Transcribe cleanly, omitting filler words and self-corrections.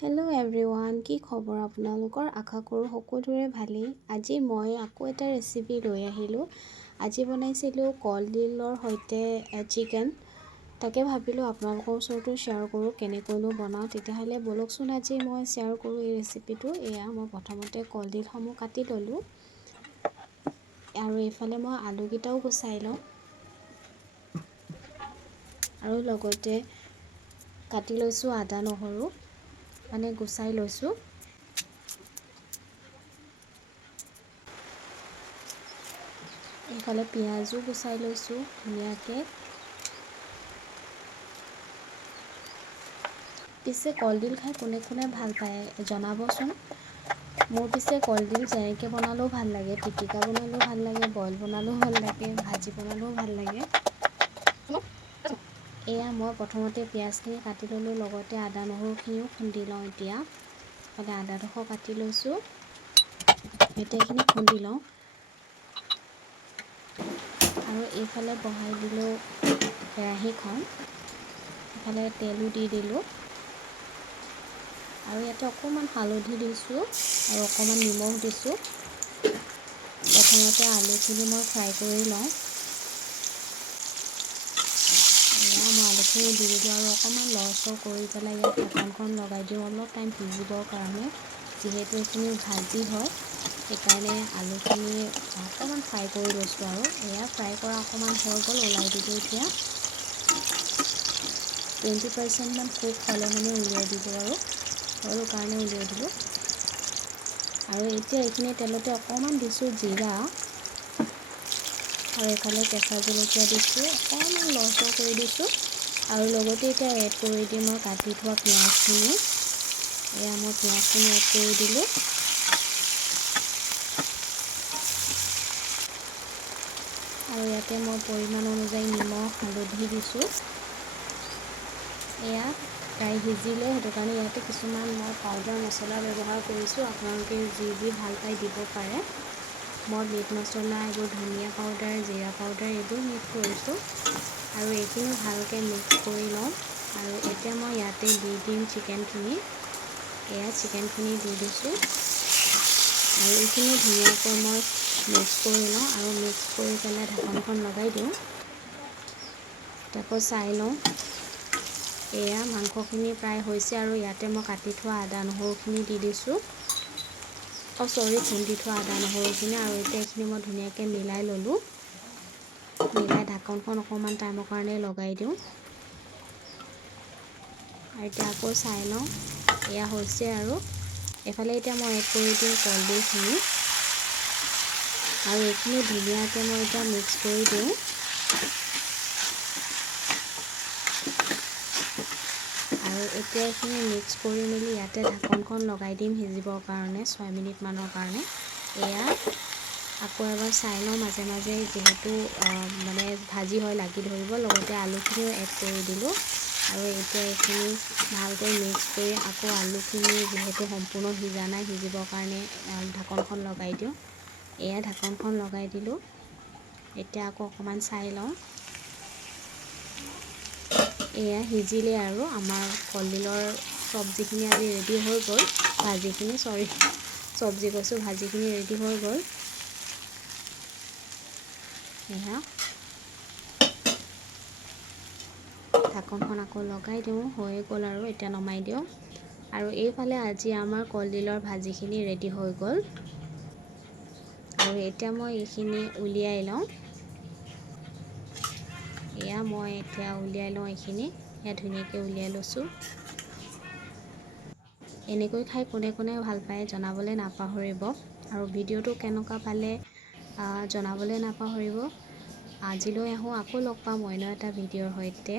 Hello' everyone, কি খবৰ আপোনালোকৰ? আশা কৰোঁ সকলোৰে ভালেই। আজি মই আকৌ এটা ৰেচিপি লৈ আহিলোঁ। আজি বনাইছিলোঁ কলডিলৰ সৈতে চিকেন। তাকে ভাবিলোঁ আপোনালোকৰ ওচৰতো শ্বেয়াৰ কৰোঁ কেনেকৈনো বনাওঁ। তেতিয়াহ'লে ব'লকচোন আজি মই শ্বেয়াৰ কৰোঁ এই ৰেচিপিটো। এয়া মই প্ৰথমতে কলডিলসমূহ কাটি ল'লোঁ আৰু এইফালে মই আলুকেইটাও গুচাই লওঁ আৰু লগতে কাটি লৈছোঁ আদা নহৰু, মানে গুচাই লৈছোঁ। এইফালে পিঁয়াজো গুচাই লৈছোঁ ধুনীয়াকৈ। পিছে কলডিল খাই কোনে কোনে ভাল পায় জনাবচোন। মোৰ পিছে কলডিল যেনেকৈ বনালেও ভাল লাগে, পিটিকা বনালেও ভাল লাগে, বইল বনালেও ভাল লাগে, ভাজি বনালেও ভাল লাগে। এয়া মই প্ৰথমতে পিঁয়াজখিনি কাটি ল'লোঁ, লগতে আদা নহৰুখিনিও খুন্দি লওঁ। এতিয়া মানে আদাডোখৰ কাটি লৈছোঁ, এতিয়া এইখিনি খুন্দি লওঁ আৰু এইফালে বহাই দিলোঁ কেৰাহীখন। ইফালে তেলো দি দিলোঁ আৰু ইয়াতে অকণমান হালধি দিছোঁ আৰু অকণমান নিমখ দিছোঁ। প্ৰথমতে আলুখিনি মই ফ্ৰাই কৰি লওঁ। মই আলুখিনি দি দিলোঁ আৰু অকণমান লৰচৰ কৰি পেলাই ইয়াত ঢাকনখন লগাই দিওঁ অলপ টাইম সিজিবৰ কাৰণে। যিহেতু এইখিনি ভাজি হয়, সেইকাৰণে আলুখিনি অকণমান ফ্ৰাই কৰি লৈছোঁ আৰু এয়া ফ্ৰাই কৰা অকণমান হৈ গ'ল, ওলাই দিলোঁ। এতিয়া 20% মান কুক হ'লে মানে উলিয়াই দিলোঁ আৰু সৰু কাৰণে উলিয়াই দিলোঁ। আৰু এতিয়া এইখিনি তেলতে অকণমান দিছোঁ জিৰা আৰু এইফালে কেঁচা জলকীয়া দিছোঁ, অকণমান লৰচৰ কৰি দিছোঁ আৰু লগতে এতিয়া এড কৰি দিম মই কাটি থোৱা পিঁয়াজখিনি। এয়া মই পিঁয়াজখিনি এড কৰি দিলোঁ আৰু ইয়াতে মই পৰিমাণ অনুযায়ী নিমখ হালধি দিছোঁ। এয়া প্ৰায় সিজিলে, সেইটো কাৰণে ইয়াতে কিছুমান মই পাউডাৰ মছলা ব্যৱহাৰ কৰিছোঁ। আপোনালোকে যি যি ভাল পায় দিব পাৰে। মই মিট মছলা, এইবোৰ ধনিয়া পাউডাৰ, জিৰা পাউডাৰ এইবোৰ মিক্স কৰিছোঁ আৰু এইখিনি ভালকৈ মিক্স কৰি লওঁ। আৰু এতিয়া মই ইয়াতে দি দিম চিকেনখিনি। এয়া চিকেনখিনি দি দিছোঁ আৰু এইখিনি ধুনীয়াকৈ মই মিক্স কৰি লওঁ আৰু মিক্স কৰি পেলাই ঢাকনখন লগাই দিওঁ। তাৰপৰা চাই লওঁ, এয়া মাংসখিনি প্ৰায় হৈছে আৰু ইয়াতে মই কাটি থোৱা আদা নহৰুখিনি দি দিছোঁ। খুন্দি থোৱা আদা নহৰুখিনি। আৰু এতিয়া এইখিনি মই ধুনীয়াকৈ মিলাই ল'লোঁ। মিলাই ঢাকনখন অকণমান টাইমৰ কাৰণে লগাই দিওঁ আৰু এতিয়া আকৌ চাই লওঁ, এয়া হৈছে আৰু এইফালে এতিয়া মই এড কৰি দিওঁ কলডিলখিনি আৰু এইখিনি ধুনীয়াকৈ মই এতিয়া মিক্স কৰি দিওঁ। আৰু এতিয়া এইখিনি মিক্স কৰি মেলি ইয়াতে ঢাকনখন লগাই দিম সিজিবৰ কাৰণে 6 মিনিটমানৰ কাৰণে। এয়া আকৌ এবাৰ চাই লওঁ মাজে মাজে, যিহেতু মানে ভাজি হয় লাগি ধৰিব। লগতে আলুখিনিও এড কৰি দিলোঁ আৰু এতিয়া এইখিনি ভালকৈ মিক্স কৰি আকৌ আলুখিনি যিহেতু সম্পূৰ্ণ সিজা নাই, সিজিবৰ কাৰণে ঢাকনখন লগাই দিওঁ। এয়া ঢাকনখন লগাই দিলোঁ। এতিয়া আকৌ অকণমান চাই লওঁ, এয়া সিজিলে আৰু আমাৰ কলডিলৰ চব্জিখিনি আজি ৰেডি হৈ গ'ল। ভাজিখিনি চব্জি কৈছোঁ, ভাজিখিনি ৰেডি হৈ গ'ল। এয়া ঢাকনখন আকৌ লগাই দিওঁ, হৈ গ'ল আৰু এতিয়া নমাই দিওঁ। আৰু এইফালে আজি আমাৰ কলডিলৰ ভাজিখিনি ৰেডি হৈ গ'ল আৰু এতিয়া মই এইখিনি উলিয়াই লওঁ। এয়া মই এতিয়া উলিয়াই লওঁ এইখিনি। এয়া ধুনীয়াকৈ উলিয়াই লৈছোঁ। এনেকৈ খাই কোনে কোনে ভাল পায় জনাবলৈ নাপাহৰিব আৰু ভিডিঅ'টো কেনেকুৱা পালে জনাবলৈ নাপাহৰিব। আজিলৈ আহোঁ, আকৌ লগ পাম অন্য এটা ভিডিঅ'ৰ সৈতে।